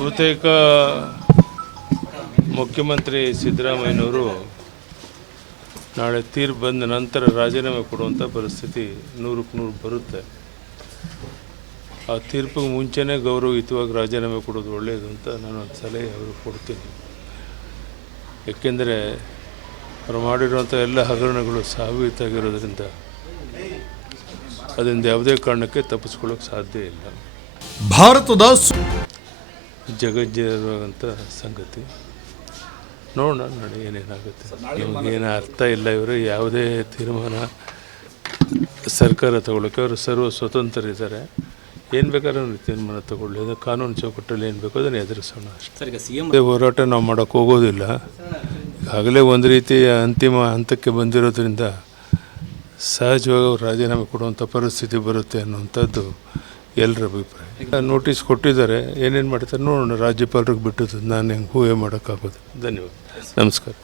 ಬಹುತೇಕ ಮುಖ್ಯಮಂತ್ರಿ ಸಿದ್ದರಾಮಯ್ಯನವರು ನಾಳೆ ತೀರ್ಪು ಬಂದ ನಂತರ ರಾಜೀನಾಮೆ ಕೊಡುವಂಥ ಪರಿಸ್ಥಿತಿ 100ಕ್ಕೆ 100 ಬರುತ್ತೆ. ಆ ತೀರ್ಪಿಗೆ ಮುಂಚೆನೇ ಗೌರವಯುತವಾಗಿ ರಾಜೀನಾಮೆ ಕೊಡೋದು ಒಳ್ಳೆಯದು ಅಂತ ನಾನು ಒಂದು ಸಲಹೆ ಅವರು ಕೊಡ್ತೀನಿ. ಏಕೆಂದರೆ ಅವರು ಮಾಡಿರುವಂಥ ಎಲ್ಲ ಹಗರಣಗಳು ಸಾಬೀತಾಗಿರೋದ್ರಿಂದ ಅದರಿಂದ ಯಾವುದೇ ಕಾರಣಕ್ಕೆ ತಪ್ಪಿಸ್ಕೊಳ್ಳೋಕೆ ಸಾಧ್ಯ ಇಲ್ಲ. ಭಾರತದ ಜಗಜ್ಜೀವಂತ ಸಂಗತಿ. ನೋಡೋಣ ನಾಳೆ ಏನೇನಾಗುತ್ತೆ. ನಮಗೇನು ಅರ್ಥ ಇಲ್ಲ. ಇವರು ಯಾವುದೇ ತೀರ್ಮಾನ ಸರ್ಕಾರ ತಗೊಳ್ಳೋಕೆ ಅವರು ಸರ್ವ ಸ್ವತಂತ್ರರಿದ್ದಾರೆ. ಏನು ಬೇಕಾದ್ರೂ ತೀರ್ಮಾನ ತಗೊಳ್ಳಿ. ಅದು ಕಾನೂನು ಚೌಕಟ್ಟಲ್ಲಿ ಏನು ಬೇಕೋ ಅದನ್ನು ಎದುರಿಸೋಣ ಅಷ್ಟೇ. ಹೋರಾಟ ನಾವು ಮಾಡೋಕ್ಕೆ ಹೋಗೋದಿಲ್ಲ. ಈಗಾಗಲೇ ಒಂದು ರೀತಿಯ ಅಂತಿಮ ಹಂತಕ್ಕೆ ಬಂದಿರೋದ್ರಿಂದ ಸಹಜವಾಗಿ ಅವರು ರಾಜೀನಾಮೆ ಕೊಡುವಂಥ ಪರಿಸ್ಥಿತಿ ಬರುತ್ತೆ ಅನ್ನುವಂಥದ್ದು ಎಲ್ಲರ ಅಭಿಪ್ರಾಯ. ನೋಟಿಸ್ ಕೊಟ್ಟಿದ್ದಾರೆ, ಏನೇನು ಮಾಡ್ತಾರೆ ನೋಡೋಣ. ರಾಜ್ಯಪಾಲರಿಗೆ ಬಿಟ್ಟದ್ದು ನಾನು ಹೆಂಗೆ ಊಹೆ ಮಾಡೋಕ್ಕಾಗೋದು. ಧನ್ಯವಾದ, ನಮಸ್ಕಾರ.